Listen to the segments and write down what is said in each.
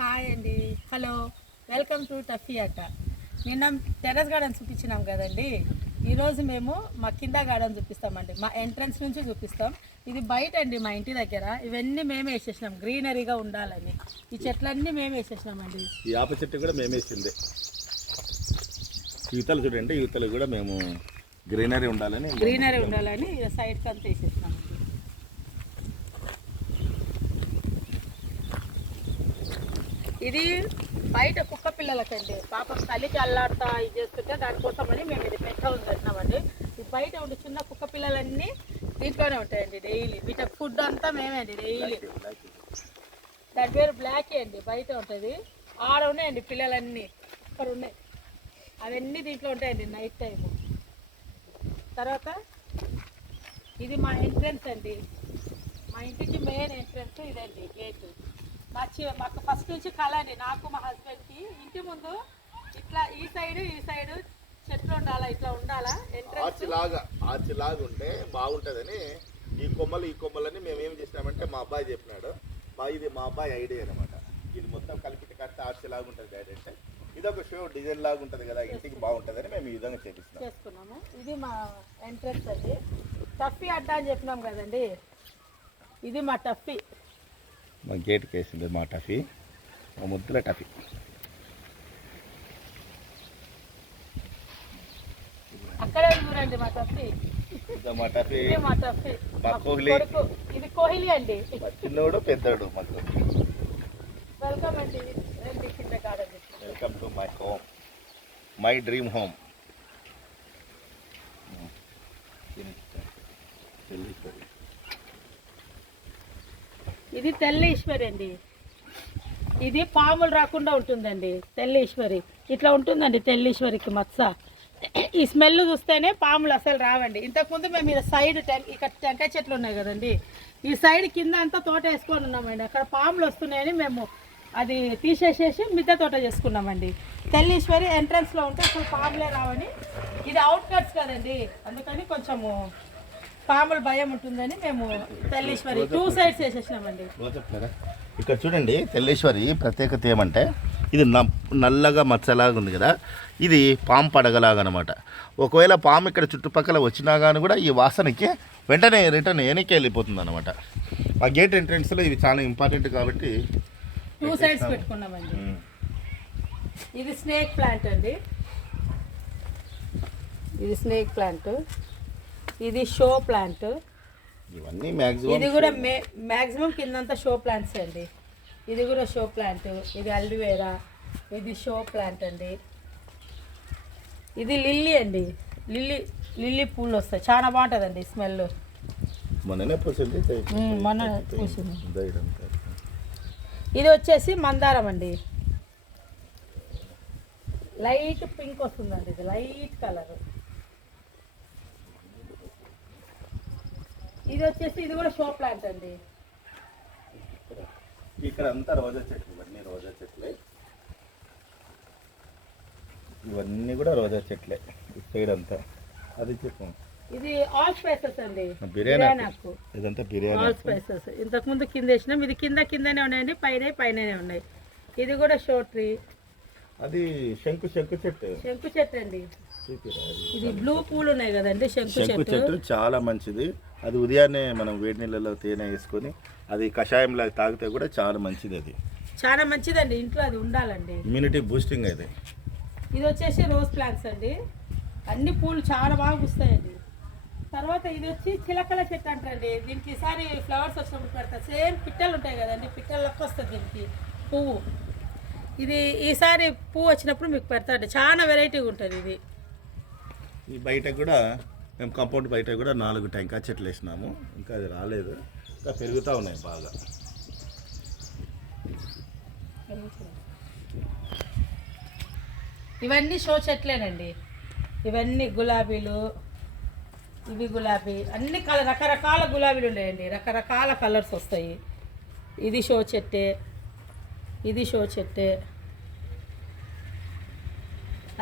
Hi అండి, hello, welcome to Tuffy అట. నిన్న టెర్రస్ గార్డెన్ చూపించినాం కదండి. ఈరోజు మేము మా కింద గార్డెన్ చూపిస్తామండి. మా ఎంట్రన్స్ నుంచి చూపిస్తాం. ఇది బయట అండి, మా ఇంటి దగ్గర. ఇవన్నీ మేమే వేసేసినాం గ్రీనరీగా ఉండాలని. ఈ చెట్లన్నీ మేమే వేసేసినామండి. ఈ ఆప చెట్టు కూడా మేమే వేసింది. యువతలు చూడండి, యువతలు కూడా మేము గ్రీనరీ ఉండాలని సైడ్కి అంతా వేసేసినాం. ఇది బయట కుక్క పిల్లలకండి, పాపం తల్లికి అల్లాడుతా ఇది చేస్తుంటే దానికోసమని మేము ఇది పెద్ద పెట్టినామండి. ఇది బయట ఉండి చిన్న కుక్క పిల్లలన్నీ దీంట్లోనే ఉంటాయండి డైలీ. వీటికి ఫుడ్ అంతా మేమే అండి డైలీ. దాని పేరు బ్లాకీ అండి. బయట ఉంటుంది, ఆడ ఉన్నాయండి పిల్లలన్నీ, ఇక్కడ ఉన్నాయి. అవన్నీ దీంట్లో ఉంటాయండి నైట్ టైము. తర్వాత ఇది మా ఎంట్రన్స్ అండి. మా ఇంటికి మెయిన్ ఎంట్రన్స్ ఇదండి గేటు. మాకు ఫస్ట్ నుంచి కళ అండి, నాకు మా హస్బెండ్కి. ఇంటి ముందు ఇట్లా ఈ సైడ్ చెట్లు ఉండాలా, ఇట్లా ఉండాలా. ఆర్చి లాగా ఉంటే బాగుంటుందని ఈ కొమ్మలని మేము ఏం చేసినామంటే మా అబ్బాయి చెప్పినాడు. ఇది మా అబ్బాయి ఐడియా అనమాట. ఇది మొత్తం కలిపి కడితే ఆర్చి లాగా ఉంటుంది డైరెక్ట్. ఇది ఒక షో డిజైన్ లాగా ఉంటుంది కదా, ఇంటికి బాగుంటుందని మేము ఈ విధంగా చేసుకున్నాము. ఇది మా ఎంట్రన్స్ అండి. టఫీ అడ్డా అని చెప్పినాం కదండి, ఇది మా టఫీ. మా గేట్కి వేసింది మా టఫీ, మా ముద్దుల టఫీ. అక్కడే చూడండి మా టఫీ. మా టఫీ, మా టఫీ, మా కోహ్లీ. ఇది కోహ్లీ అండి, చిన్నోడు పెద్దోడు మాకు. వెల్కమ్ అండి, కింద garden. Welcome to my home, my dream home. ఇది తెల్ల ఈశ్వరి అండి. ఇది పాములు రాకుండా ఉంటుందండి తెల్ల ఈశ్వరి. ఇట్లా ఉంటుందండి తెల్ల ఈశ్వరికి మచ్చ. ఈ స్మెల్ చూస్తేనే పాములు అసలు రావండి. ఇంతకుముందు మేము ఇలా సైడ్ ఇక్కడ టెంకాయ చెట్లు ఉన్నాయి కదండి, ఈ సైడ్ కింద అంతా తోట వేసుకొని ఉన్నామండి. అక్కడ పాములు వస్తున్నాయని మేము అది తీసేసేసి మిద్దె తోట చేసుకున్నామండి. తెల్లీశ్వరి ఎంట్రన్స్లో ఉంటే అసలు పాములే రావని. ఇది అవుట్కట్స్ కదండి, అందుకని కొంచెము పాములు భయం ఉంటుందని మేము తెల్లీశ్వరి 2 సైడ్స్ వేసేసినామండి. ఇక్కడ చూడండి, తెల్లేశ్వరి ప్రత్యేకత ఏమంటే ఇది నల్లగా మచ్చలాగా ఉంది కదా, ఇది పాము పడగలాగా అనమాట. ఒకవేళ పాము ఇక్కడ చుట్టుపక్కల వచ్చినా కానీ కూడా ఈ వాసనకి వెంటనే రిటర్న్ వెనక్కి వెళ్ళిపోతుంది అనమాట. ఆ గేట్ ఎంట్రన్స్లో ఇది చాలా ఇంపార్టెంట్ కాబట్టి 2 సైడ్స్ పెట్టుకున్నామండి. ఇది స్నేక్ ప్లాంట్ అండి, ఇది స్నేక్ ప్లాంట్. ఇది షో ప్లాంట్. ఇవన్నీ మ్యాక్సిమం, ఇది కూడా మ్యాక్సిమం కిందంతా షో ప్లాంట్స్ అండి. ఇది కూడా షో ప్లాంట్. ఇది అల్వివేరా, ఇది షో ప్లాంట్ అండి. ఇది లిల్లీ అండి, లిల్లీ పూలు వస్తాయి, చాలా బాగుంటుందండి స్మెల్. మొన్న పూసింది. ఇది వచ్చేసి మందారం అండి, లైట్ పింక్ వస్తుందండి, ఇది లైట్ కలర్. ఇది వచ్చేసి ఇది కూడా షో ప్లాంట్ అండి. ఇక్కడ అంతా రోజా చెట్లు, ఇవన్నీ రోజా చెట్లే, ఇవన్నీ కూడా రోజా చెట్లే. ఈ సైడ్ అంతా అది చెప్పు. ఇది ఆల్ స్పైసెస్ అండి, బిర్యానీ ఆకు. ఇదంతా బిర్యానీ ఆల్ స్పైసెస్. ఇంతకు ముందు కింద వేసినాం, ఇది కిందనే ఉన్నాయండి, పైనే ఉన్నాయి. ఇది కూడా షో ట్రీ. అది శంకు చెట్టు అండి. ఇది బ్లూ పూలు ఉన్నాయి కదండి, శంకు చెట్టు చాలా మంచిది. అది ఉదయాన్నే మనం వేడి నీళ్ళలో తేనె వేసుకొని అది కషాయంలా తాగితే కూడా చాలా మంచిది. అది చాలా మంచిదండి, ఇంట్లో అది ఉండాలండి, ఇమ్యూనిటీ బూస్టింగ్ అది. ఇది వచ్చేసి రోజ్ ప్లాంట్స్ అండి, అన్ని పూలు చాలా బాగా పూస్తాయండి. తర్వాత ఇది వచ్చి చిలకల చెట్టు అంటండి. దీనికి ఈసారి ఫ్లవర్స్ వచ్చినప్పుడు పెడతా. సేమ్ పిట్టలు ఉంటాయి కదండి, పిట్టల లెక్క వస్తుంది దీనికి పువ్వు. ఇది ఈసారి పువ్వు వచ్చినప్పుడు మీకు పెడతా అండి, చాలా వెరైటీగా ఉంటుంది ఇది. ఈ బయట కూడా మేము కాంపౌండ్ బయట కూడా 4 టెంకాయ చెట్లు వేసినాము. ఇంకా అది రాలేదు, ఇంకా పెరుగుతూ ఉన్నాయి బాగా. ఇవన్నీ షో చెట్లేనండి. ఇవన్నీ గులాబీలు, ఇవి గులాబీ, అన్ని రకరకాల గులాబీలు ఉన్నాయండి, రకరకాల కలర్స్ వస్తాయి. ఇది షో చెట్టే, ఇది షో చెట్టే.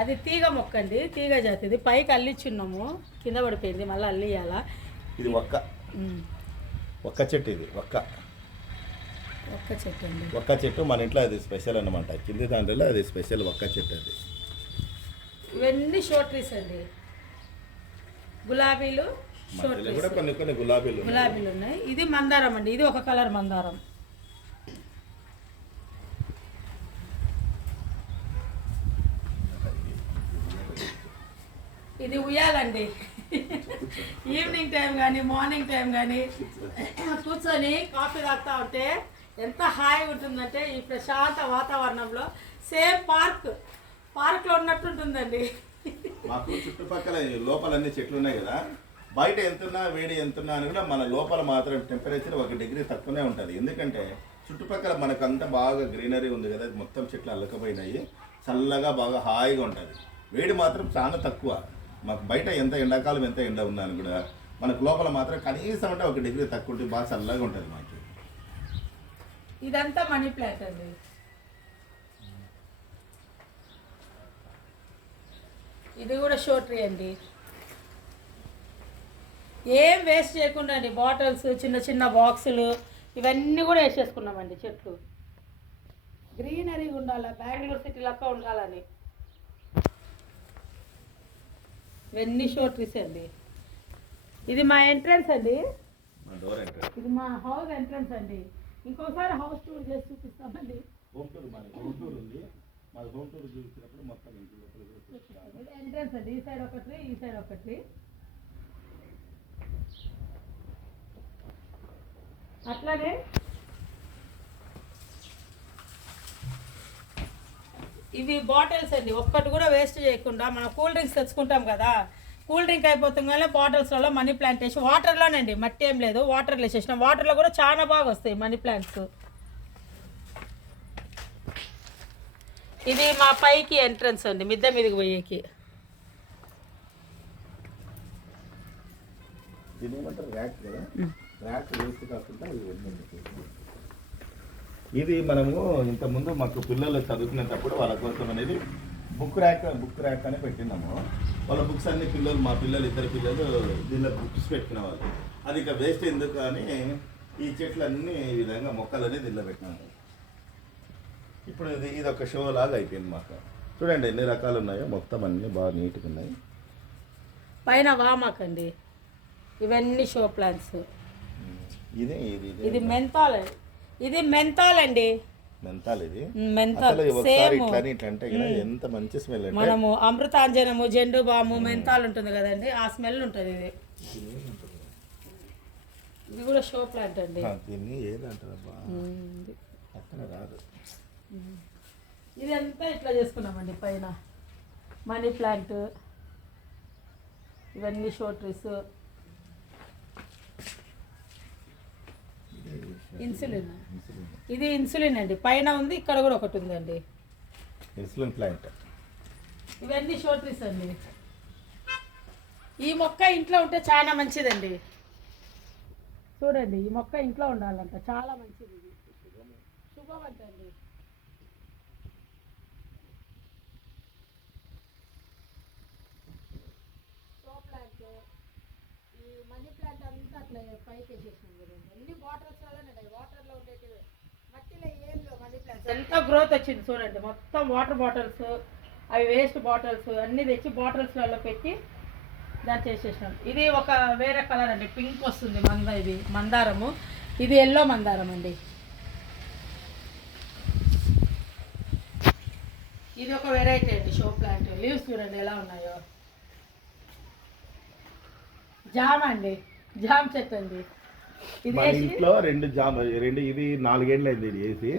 అది తీగ మొక్క అండి, తీగ జాతిది. పైకి అల్లిచ్చున్నాము, కింద పడిపోయింది, మళ్ళీ అల్లియాలా. ఇది ఒక్క చెట్టు, ఇది ఒక్క ఒక్క చెట్టు అండి. ఒక్క చెట్టు మన ఇంట్లో అది స్పెషల్ అన్నమాట. కింది దాంట్లో అది స్పెషల్ ఒక్క చెట్టు అది. ఇవన్నీ షోర్ట్ ట్రీస్ అండి. గులాబీలు షోర్ట్ ట్రీస్ కూడా కొన్ని గులాబీలు ఉన్నాయి. ఇది మందారం అండి. ఇది ఒక కలర్ మందారం. ఇది ఉయ్యాలండి. ఈవినింగ్ టైం కానీ మార్నింగ్ టైం కానీ కూర్చొని కాఫీ తాగుతూ ఉంటే ఎంత హాయిగా ఉంటుందంటే ఈ ప్రశాంత వాతావరణంలో సేమ్ పార్క్లో ఉన్నట్టు ఉంటుందండి. మాకు చుట్టుపక్కల లోపలన్నీ చెట్లు ఉన్నాయి కదా, బయట ఎంతున్నా వేడి ఎంతున్నా అని కూడా మన లోపల మాత్రం టెంపరేచర్ 1 డిగ్రీ తక్కువనే ఉంటుంది. ఎందుకంటే చుట్టుపక్కల మనకు అంతా బాగా గ్రీనరీ ఉంది కదా, మొత్తం చెట్లు అల్లకపోయినాయి, చల్లగా బాగా హాయిగా ఉంటుంది. వేడి మాత్రం చాలా తక్కువ. మాకు బయట ఎంత ఎండాకాలం ఎంత ఎండ ఉన్నాను కూడా మనకు లోపల మాత్రం కనీసం అంటే 1 డిగ్రీ తక్కువ ఉంటుంది, బాగా చల్లగా ఉంటుంది మాకు. ఇదంతా మనీ ప్లాంట్ అండి. ఇది కూడా షో ట్రీ అండి. ఏం వేస్ట్ చేయకుండా అండి, బాటిల్స్, చిన్న చిన్న బాక్సులు ఇవన్నీ కూడా వేసేసుకున్నామండి. చెట్లు గ్రీనరీగా ఉండాలి, బెంగళూరు సిటీ లెక్క ఉండాలని. ఇవన్నీ షో ట్రీస్ అండి. ఇది మా ఎంట్రన్స్ అండి. ఇది మా హౌస్ ఎంట్రన్స్ అండి. ఇంకోసారి హౌస్ టూర్ చేసి చూపిస్తామండి. ఇది ఎంట్రన్స్ అండి. ఈ సైడ్ ఒకటి, ఈ సైడ్ ఒకటి. అట్లానే ఇవి బాటిల్స్ అండి. ఒక్కటి కూడా వేస్ట్ చేయకుండా మనం కూల్ డ్రింక్స్ తెచ్చుకుంటాం కదా, కూల్ డ్రింక్ అయిపోతుందనే బాటిల్స్లలో మనీ ప్లాంట్ వేసి వాటర్లోనండి, మట్టి ఏం లేదు, వాటర్లో వేసేసినాం. వాటర్లో కూడా చాలా బాగా వస్తాయి మనీ ప్లాంట్స్. ఇది మా పైకి ఎంట్రన్స్ అండి, మిద్దె మీదకి పోయేకి. ఇది మనము ఇంతకుముందు మాకు పిల్లలు చదువుకునేటప్పుడు వాళ్ళ కోసం అనేది బుక్ ర్యాక్ అని పెట్టినాము. వాళ్ళ బుక్స్ అన్ని మా పిల్లలు 2 పిల్లలు దీనిలో బుక్స్ పెట్టుకునేవాళ్ళు. అది ఇక వేస్ట్ ఎందుకు అని ఈ చెట్లన్నీ ఈ విధంగా మొక్కలన్నీ దీనిలో పెట్టినాము. ఇప్పుడు ఇది ఒక షో లాగా అయిపోయింది మాకు. చూడండి ఎన్ని రకాలు ఉన్నాయో, మొత్తం అన్నీ బాగా నీట్గా ఉన్నాయి. పైన వామాకండి. ఇవన్నీ షో ప్లాంట్స్. ఇది మెంతాల్. ఇది మెంతాల్ అండి. మెంతాల్ సేమ్ ఎంత మంచి స్మెల్. మనము అమృతాంజనము, జెండు బాము, మెంతాల్ ఉంటుంది కదండి, ఆ స్మెల్ ఉంటుంది. ఇది కూడా షో ప్లాంట్ అండి. ఇదంతా ఇట్లా చేసుకున్నామండి. పైన మనీ ప్లాంట్, ఇవన్నీ షో ట్రీస్. ఇన్సులిన్. ఇది ఇన్సులిన్ అండి. పైన ఉంది, ఇక్కడ కూడా ఒకటి ఉందండి, ఇన్సులిన్ ప్లాంట్. ఇవన్నీ షో ట్రీస్ అండి. ఈ మొక్క ఇంట్లో ఉంటే చాలా మంచిదండి. చూడండి, ఈ మొక్క ఇంట్లో ఉండాలంట, చాలా మంచిది. ఇది శుభవంత అండి. షో ప్లాంట్, ఈ మనీ ప్లాంట్ అంతా అట్లా పైకి వేసేసినాం కదండి. అన్ని వాటర్స్ వల్లనే, వాటర్లో ఉండేవి, మట్టిలో ఏం లేవు. మనీ ప్లాంట్స్ ఎంత గ్రోత్ వచ్చింది చూడండి. మొత్తం వాటర్ బాటిల్స్, అవి వేస్ట్ బాటిల్స్ అన్నీ తెచ్చి బాటిల్స్లలో పెట్టి దాన్ని చేసేసినాం. ఇది ఒక వేరే కలర్ అండి, పింక్ వస్తుంది. ఇది మందారము. ఇది ఎల్లో మందారం అండి. ఇది ఒక వెరైటీ అండి షో ప్లాంట్. లీవ్స్ చూడండి ఎలా ఉన్నాయో. జామ అండి, జామ చెట్టు అండి. ఇంట్లో 2 జామ, ఇది 4 ఏళ్ళు అయింది ఇది వేసి.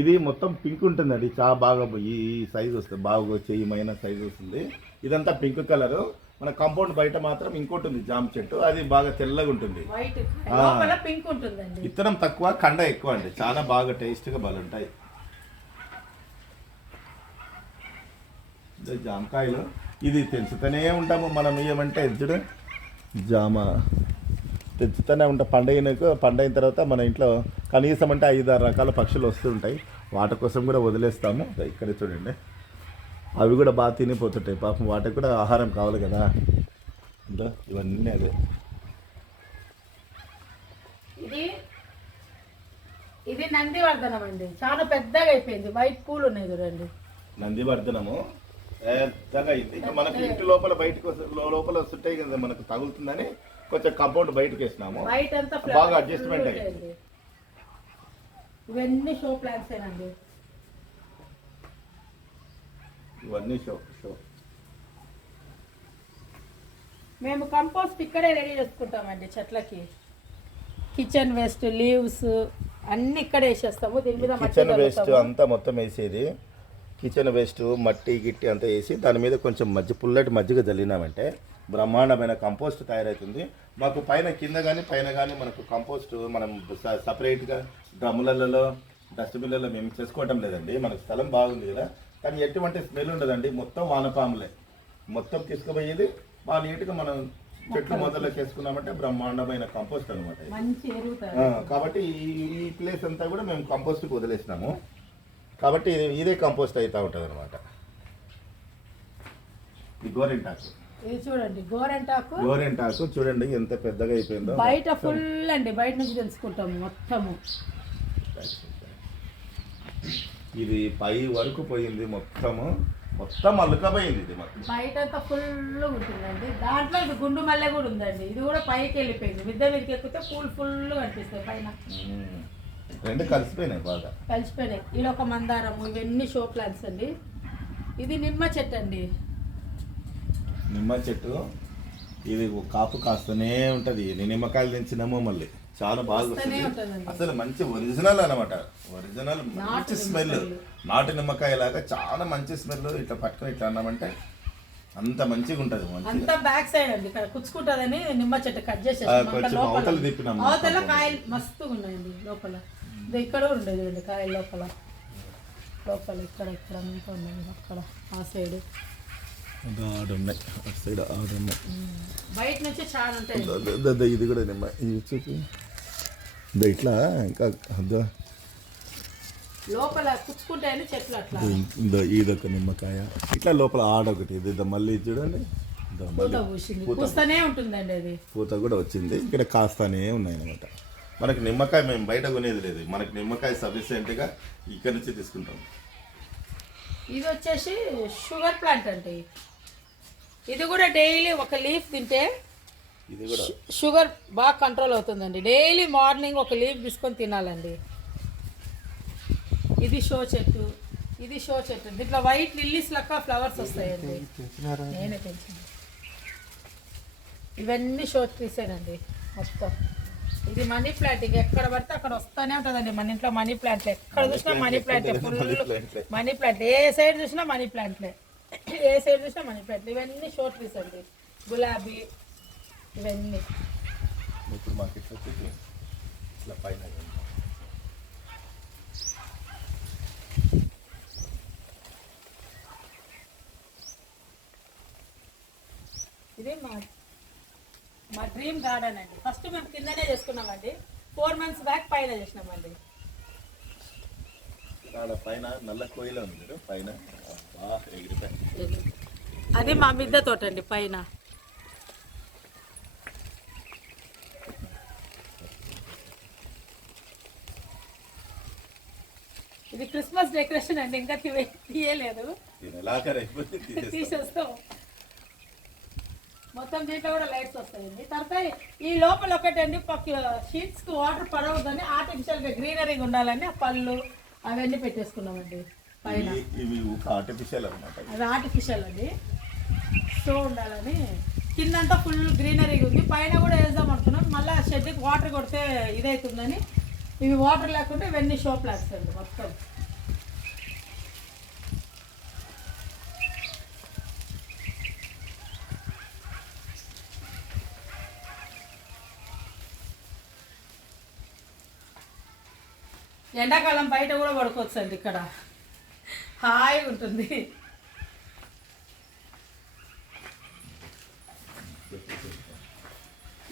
ఇది మొత్తం పింక్ ఉంటుందండి, చాలా బాగా ఈ సైజ్ వస్తుంది, బాగా వచ్చేయమైన సైజ్ వస్తుంది. ఇదంతా పింక్ కలరు. మన కాంపౌండ్ బయట మాత్రం ఇంకోటి ఉంది జామ చెట్టు, అది బాగా తెల్లగా ఉంటుంది. పింక్ ఉంటుందండి. విత్తనం తక్కువ, కండ ఎక్కువ అండి, చాలా బాగా టేస్ట్గా బాగుంటాయి. జామకాయలు ఇది తెంచుతూనే ఉంటాము మనం. ఏమంటే ఎద్దుడు జామ తెంచుతూనే ఉంటాం. పండైన తర్వాత మన ఇంట్లో కనీసం అంటే 5-6 రకాల పక్షులు వస్తూ ఉంటాయి. వాటి కోసం కూడా వదిలేస్తాము. ఇక్కడ చూడండి, అవి కూడా బాగా తినిపోతుంటాయి పాపం, వాటికి కూడా ఆహారం కావాలి కదా. ఇవన్నీ అదే. ఇది నందివర్ధనం అండి, చాలా పెద్దగా అయిపోయింది. వైట్ పూలు ఉన్నాయి చూడండి. నందివర్ధనము పెద్దగా అయింది. మనకి ఇంటి లోపల బయటకు లోపల సుట్టే కదా మనకు తగులుతుందని కొంచెం కంపౌండ్ బయటకు వేసినాము. వైట్ అంతా బాగా అడ్జస్ట్మెంట్ అయ్యింది. ఇవన్నీ షో ప్లాంట్స్ ఏనండి. ఇవన్నీ షో మేము కంపోస్ట్ ఇక్కడే రెడీ చేసుకుంటామండి. చెట్లకి కిచెన్ వేస్ట్, లీవ్స్ అన్ని ఇక్కడ వేసేస్తాము. దీని మీద కిచెన్ వేస్ట్ అంతా మొత్తం వేసేది. కిచెన్ వేస్ట్ మట్టి గిట్టి అంతా వేసి దాని మీద కొంచెం పుల్లటి మజ్జిగ జల్లినామంటే బ్రహ్మాండమైన కంపోస్ట్ తయారవుతుంది. మాకు కింద కానీ పైన కానీ మనకు కంపోస్ట్ మనం సపరేట్గా డ్రమ్ములలో డస్ట్బిన్లలో మేము చేసుకోవటం లేదండి. మనకు స్థలం బాగుంది కదా, కానీ ఎటువంటి స్మెల్ ఉండదండి. మొత్తం వానపాములే మొత్తం తీసుకుపోయేది. బాగా నీట్గా మనం చెట్లు మొదల్లోకి వేసుకున్నామంటే బ్రహ్మాండమైన కంపోస్ట్ అనమాట. కాబట్టి ఈ ప్లేస్ అంతా కూడా మేము కంపోస్ట్కి వదిలేసినాము. కాబట్టి ఇదే కంపోస్ట్ అవుతూ ఉంటుంది అనమాట. ఈ గోరెంటాకు చూడండి, గోరెంటాకు చూడండి ఎంత పెద్దగా అయిపోయిందో. బయట ఫుల్ అండి, బయట నుంచి తెలుసుకుంటాము మొత్తము. ఇది పై వరకు పోయింది, మొత్తం అల్లుకపోయింది. ఇది మొత్తం బయట అంతా ఫుల్ ఉంటుందండి. దాంట్లో ఇది గుండు మల్లె కూడా ఉందండి. ఇది కూడా పైకి వెళ్ళిపోయింది. మిద్దె మీదకి ఎక్కితే పూలు ఫుల్ కనిపిస్తాయి పైన. రెండు కలిసిపోయినాయి, బాగా కలిసిపోయినాయి. ఇది ఒక మందారము, ఇవన్నీ షో ప్లాంట్స్ అండి. ఇది నిమ్మ చెట్టు అండి. నిమ్మ చెట్టు ఇది కాపు కాస్తూనే ఉంటుంది. నిమ్మకాయలు తెచ్చినామో మళ్ళీ చాలా బాగా వస్తుంది. అసలు మంచి ఒరిజినల్ అనమాట. ఒరిజినల్ మంచి స్మెల్. నాటు నిమ్మకాయ లాగా చాలా మంచి స్మెల్. ఇట్లా పట్టుకొని ఇట్లా అన్నామంటే అంత మంచిగా ఉంటుంది. అంతా బ్యాక్ సైడ్ అండి, కుచ్చుకుంటుందని నిమ్మ చెట్టు కట్ చేసి అవతల తిప్పినాము. అవతల కాయలు మస్తుగా ఉన్నాయండి. లోపల ఇక్కడ ఉండేది అండి కాయలు. లోపల ఇక్కడ అంతా ఉన్నాయి. అక్కడ ఆ సైడ్ బయట నుంచి చాలా ఉంటాయి. ఇది కూడా నిమ్మ చూపి ఇట్లా ఇంకా లోపల కుచ్చుకుంటాయని చెట్లు అట్లా. ఇదొక నిమ్మకాయ ఇట్లా లోపల ఆడొకటి. ఇది మళ్ళీ చూడండి పూస్తూనే ఉంటుందండి. అది పూత కూడా వచ్చింది. ఇక్కడ కాస్తానే ఉన్నాయి అనమాట. మనకి నిమ్మకాయ మేము బయట కొనేది లేదు. మనకి నిమ్మకాయ సఫిషియెంట్గా ఇక్కడ నుంచి తీసుకుంటాం. ఇది వచ్చేసి షుగర్ ప్లాంట్ అండి. ఇది కూడా డైలీ ఒక లీఫ్ తింటే ఇది కూడా షుగర్ బాగా కంట్రోల్ అవుతుందండి. డైలీ మార్నింగ్ ఒక లీఫ్ తీసుకొని తినాలండి. ఇది షో చెట్టు. దీంట్లో వైట్ లిల్లీస్ లెక్క ఫ్లవర్స్ వస్తాయండి. నేనే పెంచింది. ఇవన్నీ షో తీసానండి మొత్తం. ఇది మనీ ప్లాంట్. ఎక్కడ పడితే అక్కడ వస్తూనే ఉంటుందండి. మన ఇంట్లో మనీ ప్లాంట్లే. ఎక్కడ చూసినా మనీ ప్లాంట్లే, ఫుల్ మనీ ప్లాంట్. ఏ సైడ్ చూసినా మనీ ప్లాంట్లే. ఇవన్నీ షో ట్రీస్ అండి. గులాబీ ఇవన్నీ. ఇప్పుడు మాకు ఇట్లా పైన ఇది మా డ్రీమ్ గార్డెన్ అండి. ఫస్ట్ మేము కిందనే చేసుకున్నామండి. 4 months బ్యాక్ పైన చేసినామండి. పైన నల్ల కోయిల ఉంది పైన. అది మా మిద్దె తోట అండి పైన. ఇది క్రిస్మస్ డెకరేషన్ అండి. ఇంకా తీయలేదు, తీసేస్తాం. మొత్తం దీంట్లో కూడా లైట్స్ వస్తాయండి. తర్వాత ఈ లోపల ఒకటండి, షీట్స్ కి వాటర్ పడవద్దని ఆర్టిఫిషియల్ గా గ్రీనరీ ఉండాలని ఆ పళ్ళు అవన్నీ పెట్టేసుకున్నామండి పైన. అవి ఆర్టిఫిషియల్ అండి, షో ఉండాలని. కిందంతా ఫుల్ గ్రీనరీ ఉంది. పైన కూడా వేద్దాం అనుకున్నాం. మళ్ళీ షెడ్కి వాటర్ కొడితే ఇదవుతుందని ఇవి వాటర్ లేకుంటే ఇవన్నీ షో ప్లాంట్స్ అండి మొత్తం. ఎండాకాలం బయట కూడా పడుకోవచ్చు అండి. ఇక్కడ హాయిగా ఉంటుంది.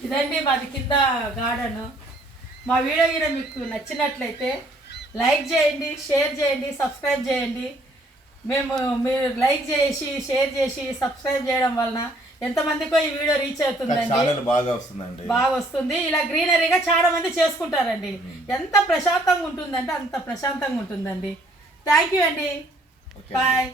ఇదండి మాది కింద గార్డెన్. మా వీడియో కూడా మీకు నచ్చినట్లయితే లైక్ చేయండి, షేర్ చేయండి, సబ్స్క్రైబ్ చేయండి. మీరు లైక్ చేసి, షేర్ చేసి, సబ్స్క్రైబ్ చేయడం వలన ఎంతమందికో ఈ వీడియో రీచ్ అవుతుందండి. ఛానల్ బాగా వస్తుందండి, బాగా వస్తుంది. ఇలా గ్రీనరీగా చాలా మంది చేసుకుంటారండి. ఎంత ప్రశాంతంగా ఉంటుందంటే అంత ప్రశాంతంగా ఉంటుందండి. థ్యాంక్ యూ అండి. బాయ్.